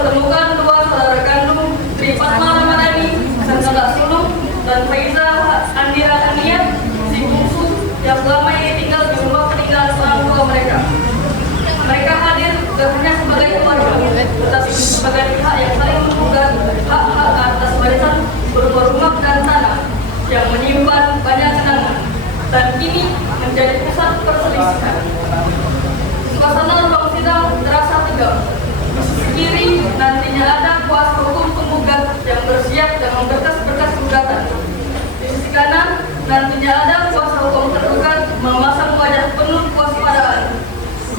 mempertemukan dua saudara kandung Tri Fatma Ramadhani, Sangkala Sulung, dan Faiza Andira Ania, si bungsu yang selama ini tinggal di rumah peninggalan orang tua mereka. Mereka hadir bukan hanya sebagai keluarga, tetapi sebagai pihak yang saling menggugat hak-hak atas warisan berupa rumah dan tanah yang menyimpan banyak kenangan dan kini menjadi pusat perselisihan. Suasana ruang sidang terasa tegang. Di kiri nantinya ada kuasa hukum penggugat yang bersiap dan berkas-berkas gugatan. Di sisi kanan nantinya ada kuasa hukum tergugat memasang wajah penuh kewaspadaan.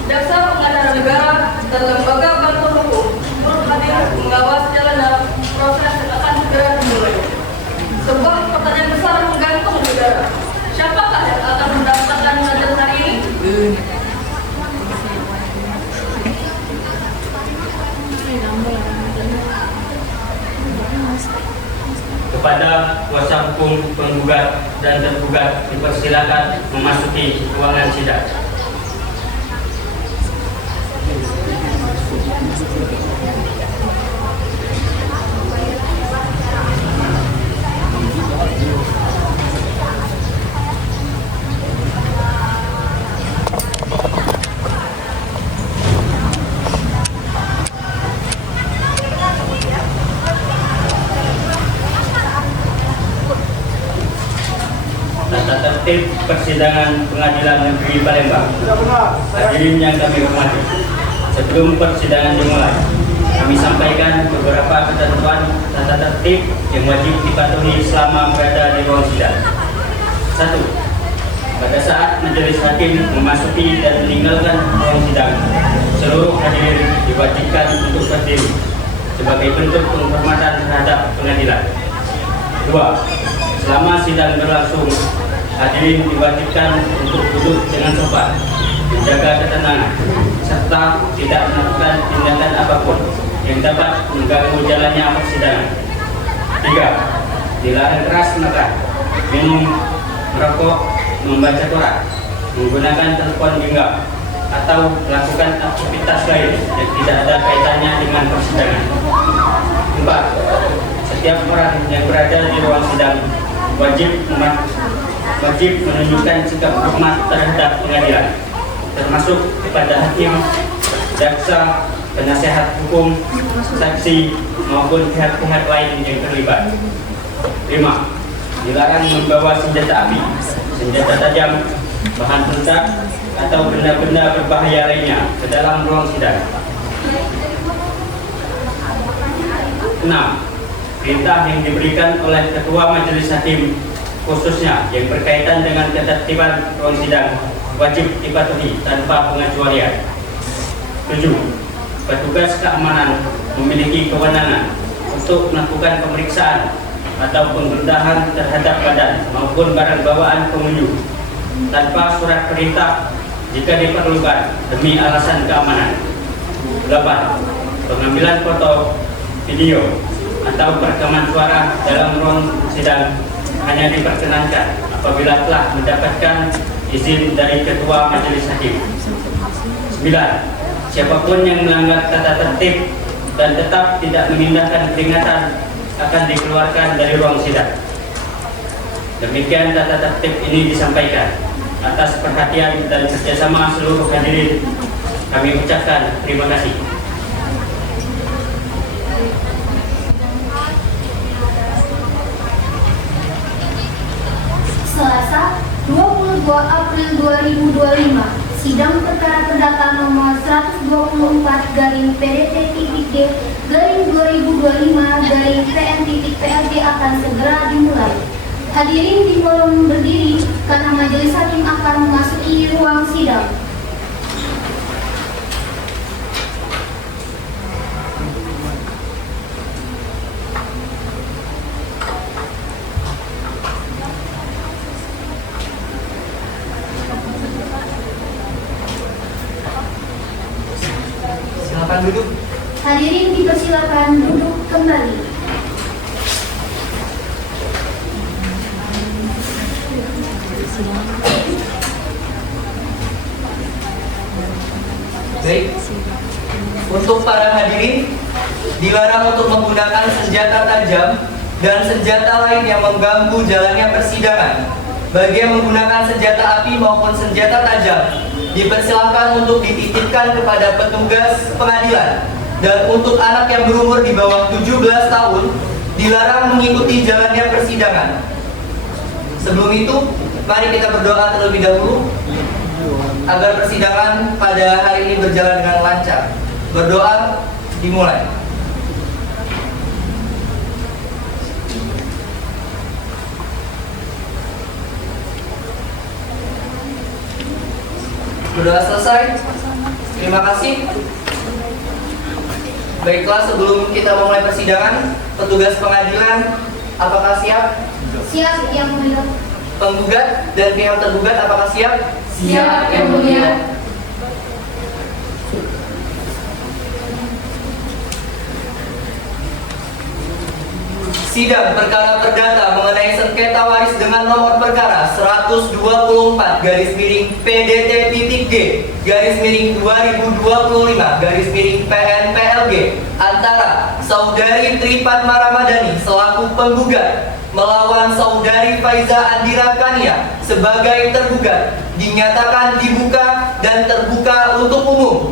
Jaksa pengadaan negara dan lembaga bantuan hukum turut hadir mengawasi jalan dalam proses yang akan segera dimulai. Sebuah pertanyaan besar menggantung negara. Siapakah yang akan mendapatkan majelis hari ini? Kepada kuasa hukum penggugat dan tergugat dipersilakan memasuki ruangan sidang. Tata tertib persidangan Pengadilan Negeri Palembang. Hadirin yang kami hormati, sebelum persidangan dimulai, kami sampaikan beberapa ketentuan tata tertib yang wajib dipatuhi selama berada di ruang sidang. 1. Pada saat majelis hakim memasuki dan meninggalkan ruang sidang, seluruh hadirin diwajibkan untuk berdiri sebagai bentuk penghormatan terhadap pengadilan. 2. Selama sidang berlangsung, hadirin diwajibkan untuk duduk dengan sopan, menjaga ketenangan, serta tidak melakukan tindakan apapun yang dapat mengganggu jalannya persidangan. 3. Dilarang keras makan, minum, merokok, membaca Quran, menggunakan telepon genggam, atau melakukan aktivitas lain yang tidak ada kaitannya dengan persidangan. 4. Setiap orang yang berada di ruang sidang wajib menunjukkan sikap hormat terhadap pengadilan, termasuk kepada hakim, jaksa, penasehat hukum, saksi, maupun pihak-pihak lain yang terlibat. 5. Dilarang membawa senjata api, senjata tajam, bahan peledak, atau benda-benda berbahaya lainnya ke dalam ruang sidang. 6. Perintah yang diberikan oleh Ketua Majelis Hakim, khususnya yang berkaitan dengan ketertiban ruang sidang, wajib dipatuhi tanpa pengecualian. 7. Petugas keamanan memiliki kewenangan untuk melakukan pemeriksaan atau penggeledahan terhadap badan maupun barang bawaan pengunjung tanpa surat perintah jika diperlukan demi alasan keamanan. 8. Pengambilan foto, video, atau perekaman suara dalam ruang sidang hanya diperkenankan apabila telah mendapatkan izin dari Ketua Majelis Hakim. 9. Siapapun yang melanggar tata tertib dan tetap tidak mengindahkan peringatan akan dikeluarkan dari ruang sidang. Demikian tata tertib ini disampaikan. Atas perhatian dan kerjasama seluruh hadirin, kami ucapkan terima kasih. Selasa, 22 April 2025, sidang perkara perdata nomor 124-PDT-G-2025-PN-PLG akan segera dimulai. Hadirin dimohon berdiri karena majelis hakim akan memasuki ruang sidang. Silakan duduk. Hadirin dipersilakan duduk kembali. Baik. Untuk para hadirin, dilarang untuk menggunakan senjata tajam dan senjata lain yang mengganggu jalannya persidangan. Bagi yang menggunakan senjata api maupun senjata tajam, dipersilahkan untuk dititipkan kepada petugas pengadilan. Dan untuk anak yang berumur di bawah 17 tahun, dilarang mengikuti jalannya persidangan. Sebelum itu, mari kita berdoa terlebih dahulu agar persidangan pada hari ini berjalan dengan lancar. Berdoa dimulai. Berdoa selesai. Terima kasih. Baiklah, sebelum kita memulai persidangan, petugas pengadilan apakah siap? Siap, Yang Mulia. Penggugat dan pihak tergugat apakah siap? Siap, Yang Mulia. Sidang perkara perdata mengenai sengketa waris dengan nomor perkara 124/PDT-G/2025/PNPLG antara Saudari Tripadma Ramadhani selaku penggugat melawan Saudari Faiza Andira Kania sebagai tergugat dinyatakan dibuka dan terbuka untuk umum.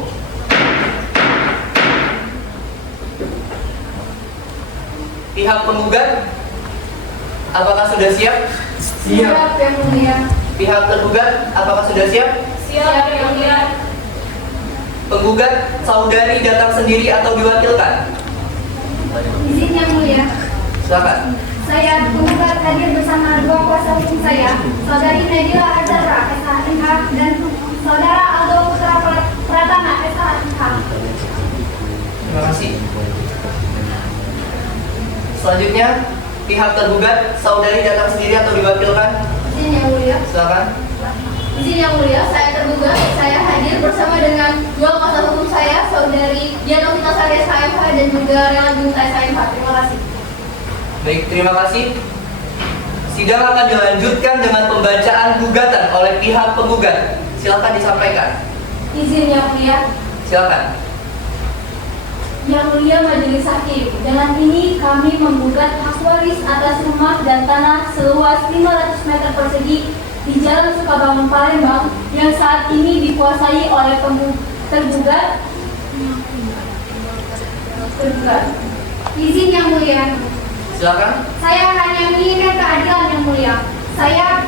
Pihak penggugat, apakah sudah siap? Siap, Yang Mulia. Pihak tergugat, apakah sudah siap? Siap, Yang Mulia. Penggugat, saudari datang sendiri atau diwakilkan? Izin Yang Mulia. Silakan. Saya penggugat hadir bersama dua kuasa hukum saya, Saudari Nadila Azhara SHMH dan Saudara Aldo Putra Pratama SHMH. Terima kasih. Selanjutnya, pihak tergugat, saudari datang sendiri atau diwakilkan? Izin Yang Mulia. Silakan. Izin Yang Mulia, saya tergugat. Saya hadir bersama dengan dua kuasa hukum saya, Saudari Diana Kutasari SHMH dan juga Rela Junta SHMH. Terima kasih. Baik, terima kasih. Sidang akan dilanjutkan dengan pembacaan gugatan oleh pihak penggugat. Silakan disampaikan. Izin Yang Mulia. Silakan. Yang Mulia Majelis Hakim, dengan ini kami menggugat hak waris atas rumah dan tanah seluas 500 meter persegi di Jalan Sukabangun Palembang yang saat ini dikuasai oleh tergugat. Izin Yang Mulia. Silakan. Saya hanya menginginkan keadilan Yang Mulia. Saya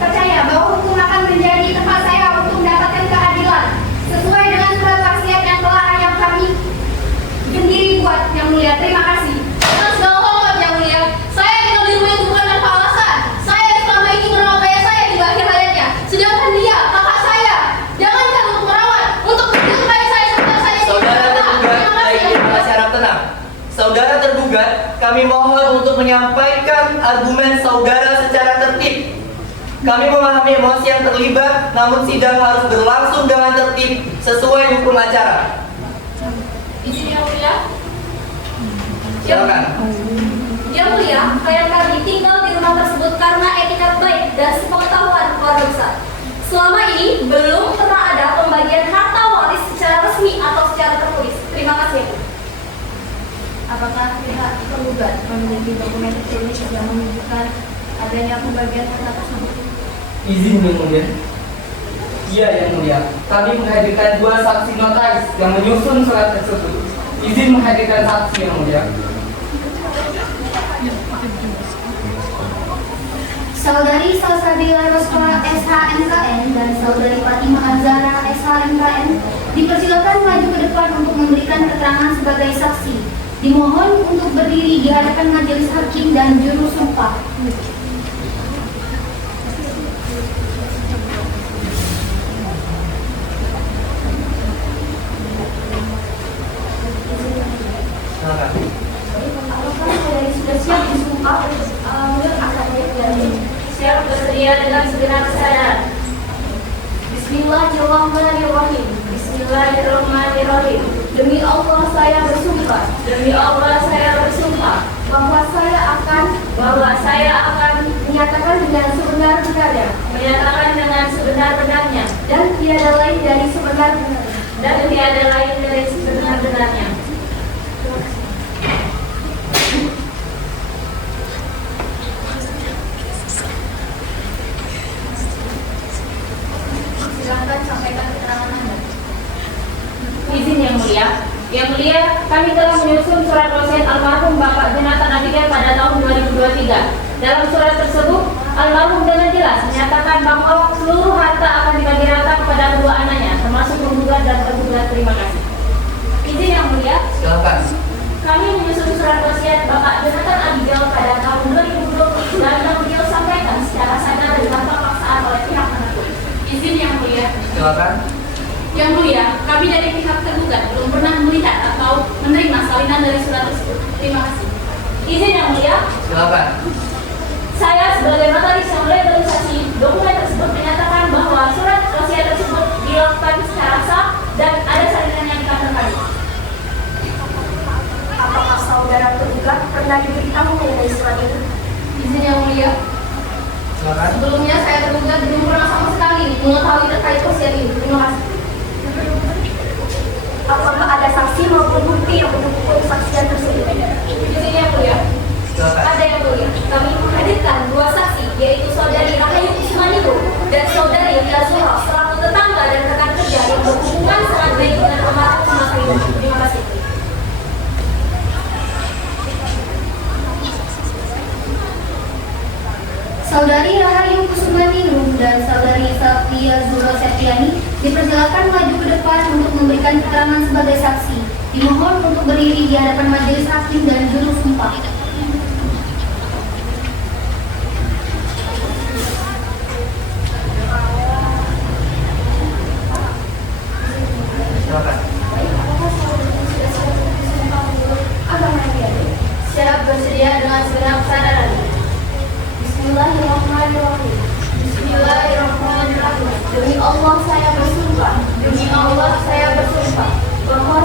percaya bahwa hukum akan menjadi tempat saya untuk mendapatkan keadilan sesuai dengan surat wasiat yang telah ayah kami sendiri buat Yang Mulia. Terima kasih. Dengan segala hormat Yang Mulia, saya tinggal di rumah itu bukan tanpa alasan. Saya selama ini merawat ayah saya di akhir hayatnya, sedangkan dia, kakak saya, jangankan untuk merawat, untuk mendidik ayah saya sebentar saya di Saudara sana. tergugat, Terima kasih baik Yang kita Mulia. secara tenang. Saudara tergugat, kami mohon untuk menyampaikan argumen saudara secara tertib. Kami memahami emosi yang terlibat, namun sidang harus berlangsung dengan tertib sesuai hukum acara. Izin Yang Mulia. Silakan. Yang Mulia, klien kami tinggal di rumah tersebut karena etikat baik dan sepengetahuan keluarga besar. Selama ini belum pernah ada pembagian harta waris secara resmi atau secara tertulis. Terima kasih. Apakah pihak penggugat memiliki dokumen tertulis yang menunjukkan adanya pembagian harta tersebut? Izin Yang Mulia. Iya Yang Mulia, kami menghadirkan dua saksi notaris yang menyusun surat tersebut. Izin menghadirkan saksi Yang Mulia. Saudari Salsabila Rospa SHMKN dan Saudari Fatimah Azhara SHMKN dipersilakan maju ke depan untuk memberikan keterangan sebagai saksi. Dimohon untuk berdiri di hadapan majelis hakim dan juru sumpah. Silakan. Apakah saudari sudah siap disumpah menurut akad dari Siap bersedia dengan segenap kesadaran. Bismillahirrahmanirrahim. Bismillahirrahmanirrahim. Demi Allah saya bersumpah Demi Allah saya bersumpah bahwa saya akan menyatakan dengan sebenar-benarnya menyatakan dengan sebenar-benarnya dan tiada lain dari sebenar-benarnya dan tiada lain dari sebenar-benarnya mulia, kami telah menyusun surat wasiat almarhum Bapak Jonathan Abigail pada tahun 2023. Dalam surat tersebut, almarhum dengan jelas menyatakan bahwa seluruh harta akan dibagi rata kepada kedua anaknya, termasuk penggugat dan tergugat. Terima kasih. Izin yang mulia, Silakan. kami menyusun surat wasiat Bapak Jonathan Abigail pada tahun 2020 dan yang beliau sampaikan secara sadar dan tanpa paksaan oleh pihak terkait. Izin yang mulia. Silakan. Yang mulia, kami dari pihak tergugat belum pernah melihat atau menerima salinan dari surat tersebut. Terima kasih. Izin yang mulia, Silakan. saya sebagai notaris yang legalisasi dokumen tersebut menyatakan bahwa surat wasiat tersebut dilakukan secara sah dan ada salinannya di kantor kami. Apakah saudara tergugat pernah diberitahu mengenai surat itu? Izin yang mulia, Silakan. sebelumnya saya tergugat belum pernah sama sekali mengetahui terkait wasiat ini. Terima kasih. Apakah ada saksi maupun bukti yang mendukung kesaksian tersebut? Izin yang mulia, Silakan. ada yang mulia. Kami menghadirkan dua saksi, yaitu saudari Rahayu Kusmaniko dan saudari Lia Zuhra selaku tetangga dan rekan kerja yang berhubungan sangat baik dengan almarhum Mas Rindu. Terima kasih. Saudari Rahayu Kusmaningrum dan Saudari Lia Zuhra Septiani dipersilakan maju ke depan untuk memberikan keterangan sebagai saksi. Dimohon untuk berdiri di hadapan majelis hakim dan juru sumpah. Silakan. Siap bersedia dengan segenap kesadaran. Bismillahirrahmanirrahim. Bismillahirrahmanirrahim. Demi Allah saya bersumpah. Demi Allah saya bersumpah bahwa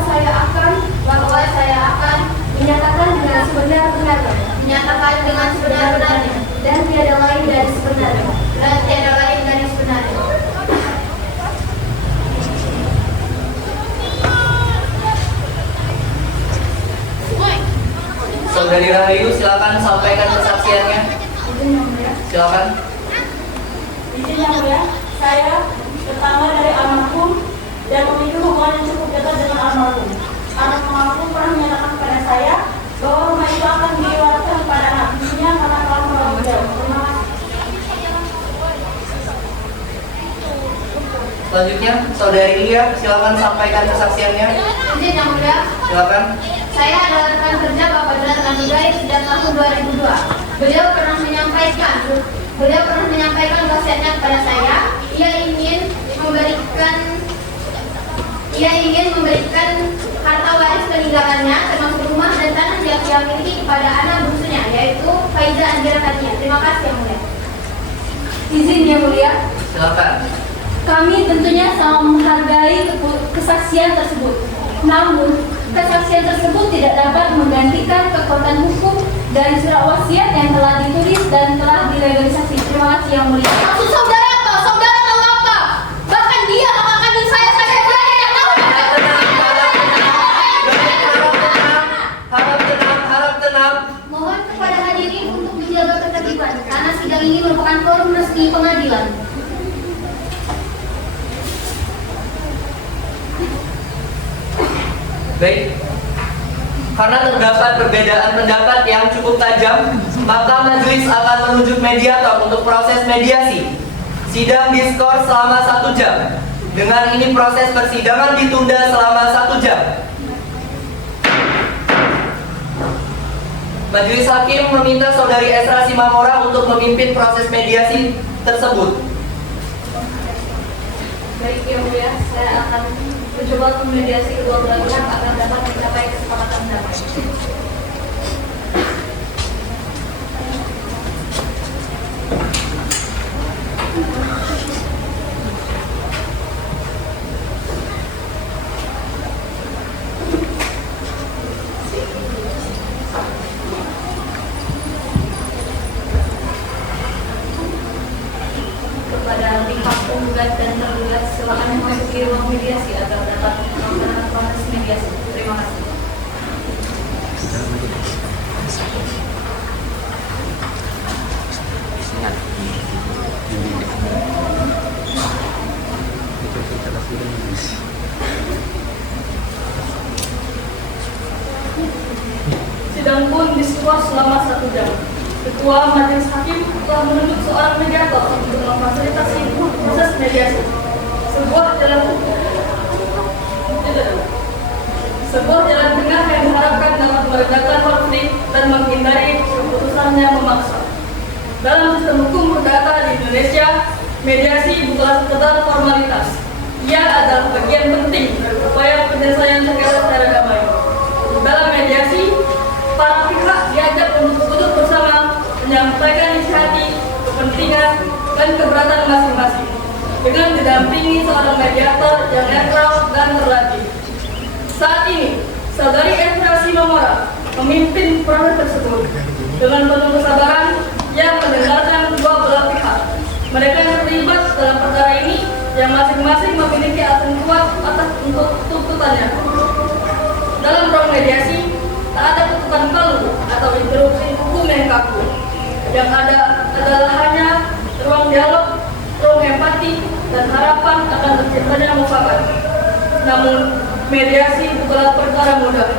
saya akan menyatakan dengan sebenar-benarnya. Menyatakan dengan sebenar-benarnya Dan tiada lain dari sebenarnya. dan tiada lain dari sebenarnya. Saudari Rahayu, silakan sampaikan kesaksiannya. Izin yang mulia. Silakan. Izin yang mulia, saya tetangga dari almarhum dan memiliki hubungan yang cukup dekat dengan almarhum. Almarhum pernah menyatakan kepada saya bahwa rumah itu akan diwariskan kepada anak cucunya karena telah meninggal. Terima kasih. Selanjutnya, Saudari Lia, silakan sampaikan kesaksiannya. Izin yang mulia, Silakan. saya adalah rekan kerja Bapak Jonathan Abigail sejak tahun 2002. Beliau pernah menyampaikan wasiatnya kepada saya. Ia ingin memberikan harta waris peninggalannya termasuk rumah dan tanah yang dia miliki kepada anak bungsunya, yaitu Faiza Anjira Katia. Terima kasih yang mulia. Izin yang mulia, Silakan. kami tentunya sangat menghargai kesaksian tersebut. Namun, kesaksian tersebut tidak dapat menggantikan kekuatan hukum dari surat wasiat yang telah ditulis dan telah dilegalisasi. Terima kasih yang mulia. Maksud saudara apa? Saudara tahu apa? Bahkan dia kakak kandung saya saja dia yang tahu. Harap tenang. Mohon kepada hadirin untuk menjaga ketertiban karena sidang ini merupakan forum resmi pengadilan. Baik. Karena terdapat perbedaan pendapat yang cukup tajam, maka majelis akan menunjuk mediator untuk proses mediasi. Sidang diskors selama 1 jam. Dengan ini proses persidangan ditunda selama 1 jam. Majelis hakim meminta Saudari Esra Simamora untuk memimpin proses mediasi tersebut. Baik yang mulia, saya akan mencoba untuk memediasi kedua belah pihak agar dapat mencapai kesepakatan damai. Kepada pihak penggugat dan tergugat silakan memasuki ruang mediasi agar dapat melakukan proses mediasi. Terima kasih. diskurs selama 1 jam. Ketua Majelis Hakim telah menunjuk seorang mediator untuk memfasilitasi proses mediasi. Sebuah jalan tengah yang diharapkan dapat meredakan konflik dan menghindari keputusannya memaksa. Dalam sistem hukum perdata di Indonesia, mediasi bukanlah sekedar formalitas. Ia adalah bagian penting dari upaya penyelesaian sengketa secara damai. Dalam mediasi, para pihak diajak untuk duduk bersama, menyampaikan isi hati, kepentingan, dan keberatan masing-masing dengan didampingi seorang mediator yang netral dan terlatih. Saat ini, Saudari Esra Simamora memimpin proses tersebut dengan penuh kesabaran yang mendengarkan kedua belah pihak. Mereka yang terlibat dalam perkara ini yang masing-masing memiliki alasan kuat atas untuk tuntutannya. Dalam ruang mediasi, tak ada ketukan palu atau interupsi hukum yang kaku. Yang ada adalah hanya ruang dialog, ruang empati, dan harapan akan terciptanya mufakat. Namun, mediasi bukanlah perkara mudah.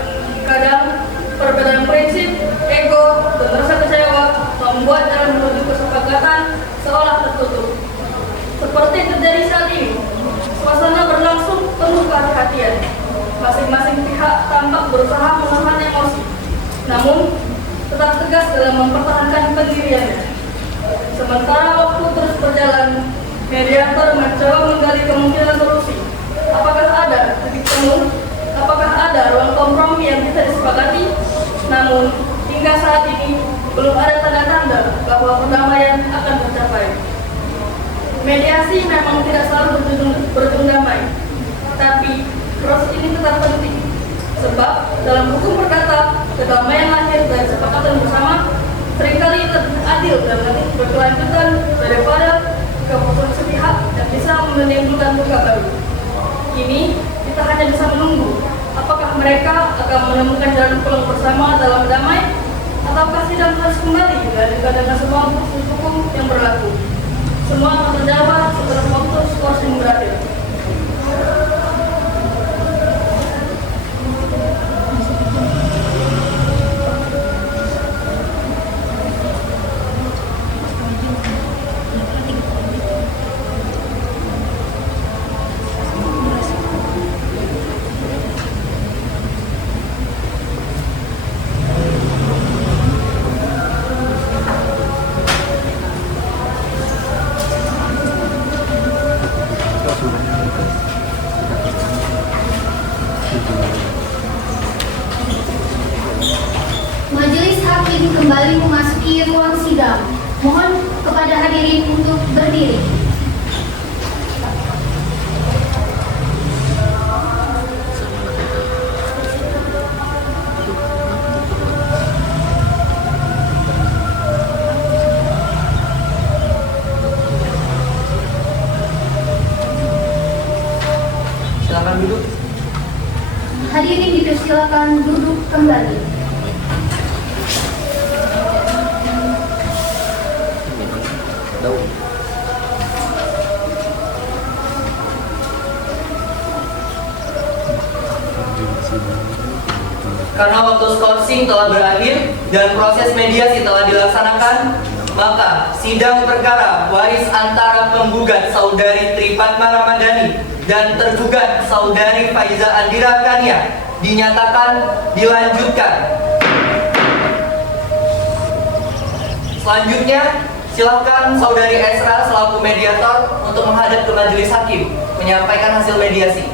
Kadang, perbedaan prinsip, ego, dan rasa kecewa membuat jalan menuju kesepakatan seolah tertutup. Seperti terjadi saat ini, suasana berlangsung penuh kehati-hatian. Masing-masing pihak tampak berusaha menahan emosi, namun tetap tegas dalam mempertahankan pendiriannya. Sementara waktu terus berjalan, mediator mencoba menggali kemungkinan solusi. Apakah ada titik temu? Apakah ada ruang kompromi yang bisa disepakati? Namun, hingga saat ini belum ada tanda-tanda bahwa perdamaian akan tercapai. Mediasi memang tidak selalu berujung damai, tapi proses ini tetap penting. Sebab dalam hukum perdata, kedamaian lahir dari kesepakatan bersama seringkali lebih adil dan lebih berkelanjutan daripada keputusan sepihak yang bisa menimbulkan luka baru. Kini kita hanya bisa menunggu apakah mereka akan menemukan jalan pulang bersama dalam damai, ataukah sidang harus kembali dilanjutkan dengan semua proses hukum yang berlaku. Semua akan terjawab setelah waktu skors yang berakhir. Majelis Hakim kembali memasuki ruang sidang. Mohon kepada hadirin untuk berdiri. Silakan duduk. Hadirin dipersilakan duduk kembali. Karena waktu skorsing telah berakhir dan proses mediasi telah dilaksanakan, maka sidang perkara waris antara penggugat Saudari Tripatma Ramadhani dan tergugat Saudari Faiza Andira Kania dinyatakan dilanjutkan. Selanjutnya, silakan Saudari Esra selaku mediator untuk menghadap ke majelis hakim menyampaikan hasil mediasi.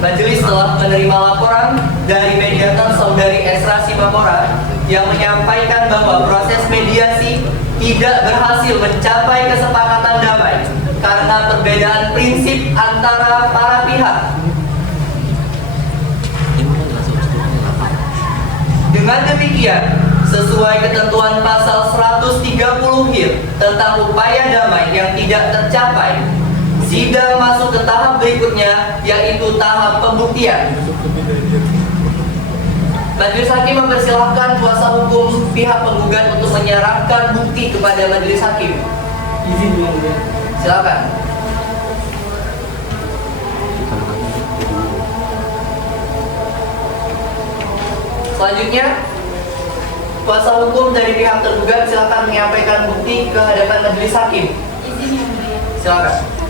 Majelis telah menerima laporan dari mediator Saudari Esra Simamora yang menyampaikan bahwa proses mediasi tidak berhasil mencapai kesepakatan damai karena perbedaan prinsip antara para pihak. Dengan demikian, sesuai ketentuan pasal 130 HIR tentang upaya damai yang tidak tercapai, sidang masuk ke tahap berikutnya, yaitu tahap pembuktian. Majelis Hakim mempersilahkan kuasa hukum pihak penggugat untuk menyerahkan bukti kepada Majelis Hakim. Izin yang mulia. Silakan. Selanjutnya, kuasa hukum dari pihak tergugat silakan menyampaikan bukti ke hadapan Majelis Hakim. Izin yang mulia. Silakan.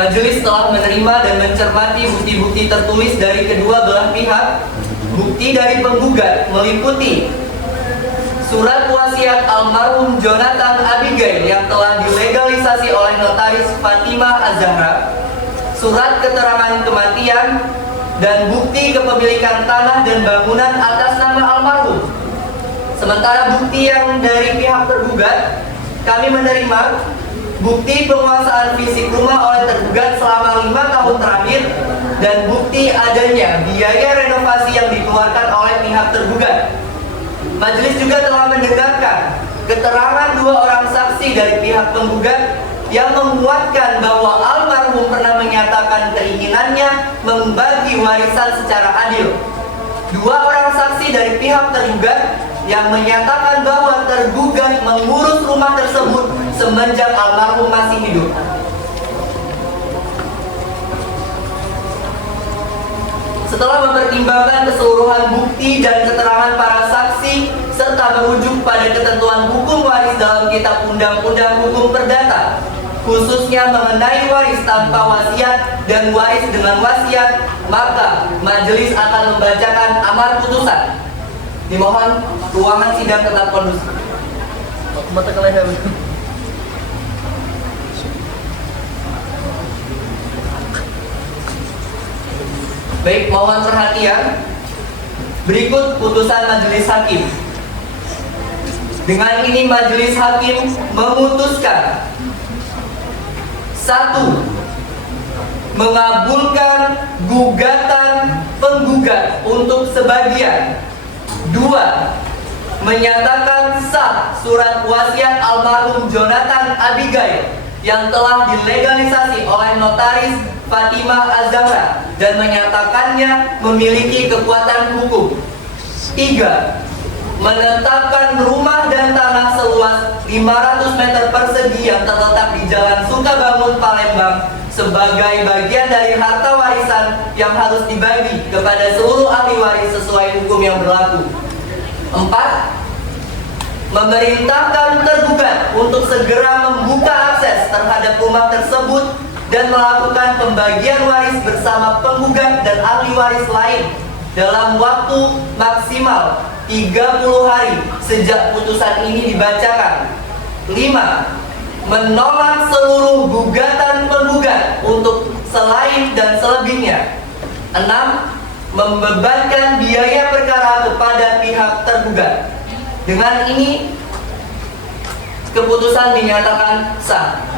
Majelis telah menerima dan mencermati bukti-bukti tertulis dari kedua belah pihak. Bukti dari penggugat meliputi surat wasiat almarhum Jonathan Abigail yang telah dilegalisasi oleh notaris Fatimah Az-Zahra, surat keterangan kematian, dan bukti kepemilikan tanah dan bangunan atas nama almarhum. Sementara bukti yang dari pihak tergugat, kami menerima bukti penguasaan fisik rumah oleh tergugat selama 5 tahun terakhir dan bukti adanya biaya renovasi yang dikeluarkan oleh pihak tergugat. Majelis juga telah mendengarkan keterangan 2 orang saksi dari pihak penggugat yang menguatkan bahwa almarhum pernah menyatakan keinginannya membagi warisan secara adil. 2 orang saksi dari pihak tergugat yang menyatakan bahwa tergugat mengurus rumah tersebut semenjak almarhum masih hidup. Setelah mempertimbangkan keseluruhan bukti dan keterangan para saksi serta merujuk pada ketentuan hukum waris dalam Kitab Undang-Undang Hukum Perdata, khususnya mengenai waris tanpa wasiat dan waris dengan wasiat, maka majelis akan membacakan amar putusan. Dimohon ruangan sidang tetap kondusif. Baik, mohon perhatian. Berikut putusan majelis hakim. Dengan ini majelis hakim memutuskan: 1. Mengabulkan gugatan penggugat untuk sebagian. 2. Menyatakan sah surat wasiat almarhum Jonathan Abigail yang telah dilegalisasi oleh notaris Fatimah Az-Zahra dan menyatakannya memiliki kekuatan hukum. 3. Menetapkan rumah dan tanah seluas 500 meter persegi yang terletak di Jalan Sukabangun, Palembang sebagai bagian dari harta warisan yang harus dibagi kepada seluruh ahli waris sesuai hukum yang berlaku. 4. Memerintahkan tergugat untuk segera membuka akses terhadap rumah tersebut dan melakukan pembagian waris bersama penggugat dan ahli waris lain dalam waktu maksimal 30 hari sejak putusan ini dibacakan. 5. Menolak seluruh gugatan penggugat untuk selain dan selebihnya. 6. Membebankan biaya perkara kepada pihak tergugat. Dengan ini keputusan dinyatakan sah.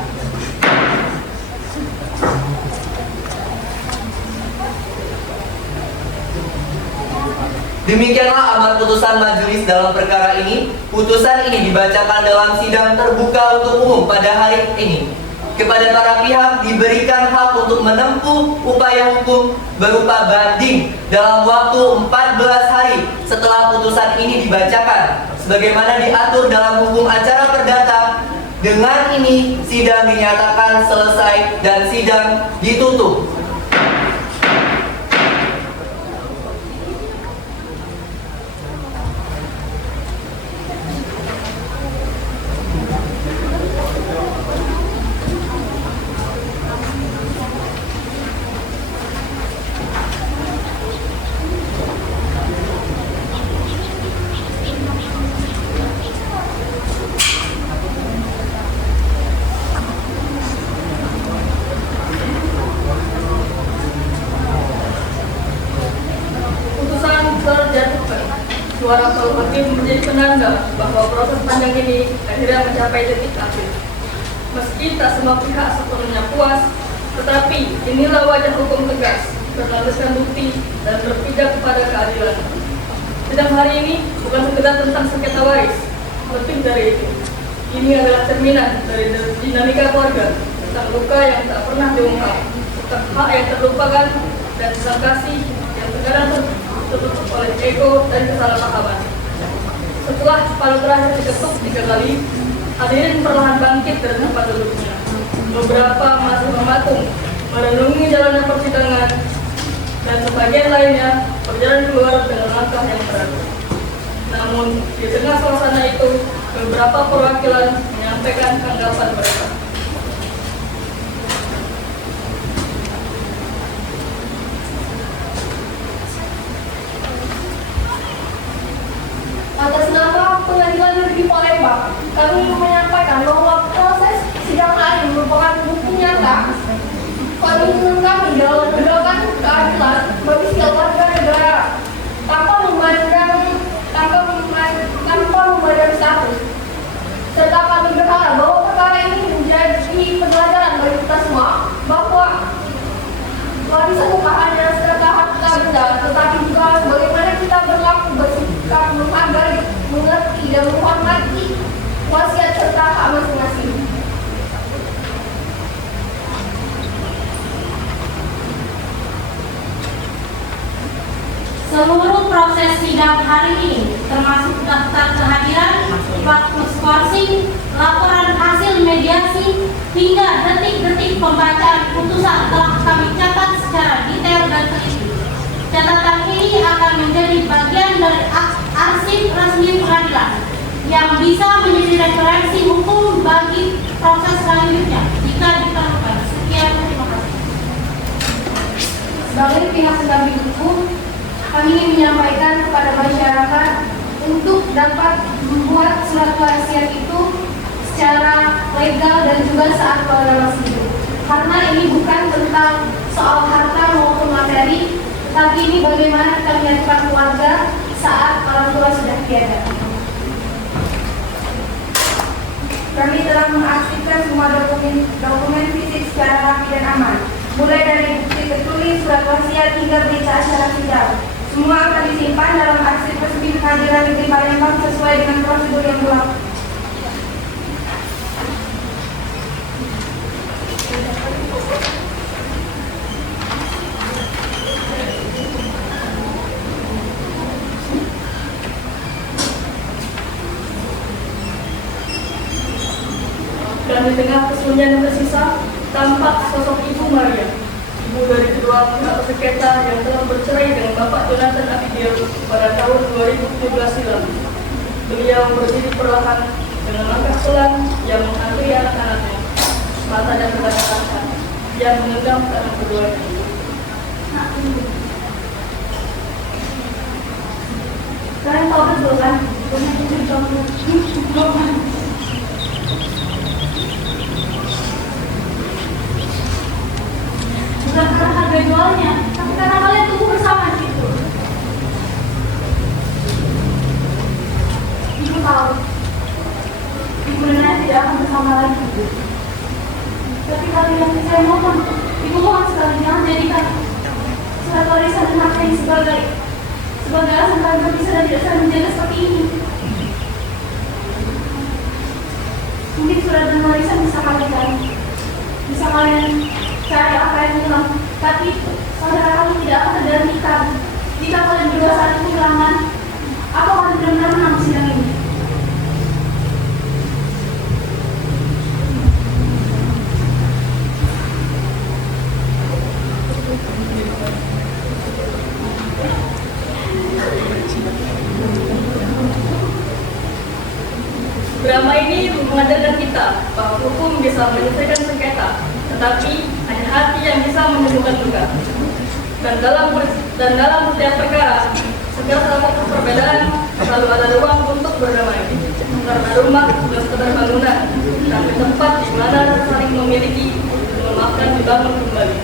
Demikianlah amar putusan majelis dalam perkara ini. Putusan ini dibacakan dalam sidang terbuka untuk umum pada hari ini. Kepada para pihak diberikan hak untuk menempuh upaya hukum berupa banding dalam waktu 14 hari setelah putusan ini dibacakan, sebagaimana diatur dalam hukum acara perdata. Dengan ini sidang dinyatakan selesai dan sidang ditutup. Suara hakim menjadi penanda bahwa proses panjang ini akhirnya mencapai titik akhir. Meski tak semua pihak sepenuhnya puas, tetapi inilah wajah hukum tegas, berlandaskan bukti dan berpijak kepada keadilan. Sidang hari ini bukan sekedar tentang sengketa waris, lebih dari itu. Ini adalah cerminan dari dinamika keluarga, tentang luka yang tak pernah diungkap, tentang hak yang terlupakan, dan tentang kasih yang terkadang tertutup oleh ego dan kesalahpahaman. Setelah palu terakhir diketuk 3 kali, hadirin perlahan bangkit dari tempat duduknya. Beberapa masih mematung, merenungi jalannya persidangan, dan sebagian lainnya berjalan keluar dengan langkah yang berat. Namun, di tengah suasana itu, beberapa perwakilan menyampaikan tanggapan mereka. Atas nama Pengadilan Negeri Palembang, kami menyampaikan bahwa proses sidang hari merupakan bukti nyata komitmen kami dalam menegakkan keadilan bagi bisa bukan hanya sekedar harta benda, tetapi juga bagaimana kita berlaku, bersikap, menghargai, mengerti, dan menghormati wasiat serta hak masing-masing. Seluruh proses sidang hari ini, termasuk daftar kehadiran, waktu skorsing, laporan hasil mediasi, hingga detik-detik pembacaan putusan telah kami catat secara detail dan teliti. Catatan ini akan menjadi bagian dari arsip resmi pengadilan yang bisa menjadi referensi hukum bagi proses selanjutnya jika diperlukan. Sekian, terima kasih. Sebagai pihak pendamping hukum, kami ingin menyampaikan kepada masyarakat untuk dapat membuat surat wasiat itu secara legal dan juga saat keluarga masih hidup. Karena ini bukan tentang soal harta maupun materi, tapi ini bagaimana kita menyatukan keluarga saat orang tua sudah tiada. Kami telah mengarsipkan semua dokumen fisik secara rapi dan aman, mulai dari bukti tertulis, surat wasiat hingga berita acara sidang. Semua akan disimpan dalam arsip resmi Pengadilan Negeri Palembang sesuai dengan prosedur yang berlaku. Dan di tengah kesunyian yang tersisa, tampak sosok Ibu Maria, ibu dari kedua pihak sengketa yang telah bercerai dengan Bapak Jonathan Abigail pada tahun 2017 silam. Beliau berdiri perlahan dengan langkah pelan yang menghantui anak-anaknya. Mata dan kata-kata yang mengenggam tangan keduanya. Kalian tahu betul kan? Bukan karena harga jualnya, tapi karena kalian tumbuh bersama di situ. Ibu tahu, ibu dan ayah tidak akan bersama lagi. Tapi kalian saya mohon, ibu mohon sekali jangan jadikan surat warisan dan harta ini sebagai alasan kalian berpisah dan tidak saling menjaga seperti ini. Mungkin surat dan warisan bisa kalian cari apa yang hilang, tapi saudara kamu tidak akan tergantikan. Jika kalian berdua saat itu kehilangan, aku akan benar-benar menang sidang ini. Drama ini mengajarkan kita bahwa hukum bisa menyelesaikan sengketa, tetapi hanya hati yang bisa menyembuhkan luka. Dan dalam setiap perkara, segala macam perbedaan selalu ada ruang untuk berdamai. Karena rumah bukan sekedar bangunan, tapi tempat di mana saling memiliki, memaafkan, dibangun kembali.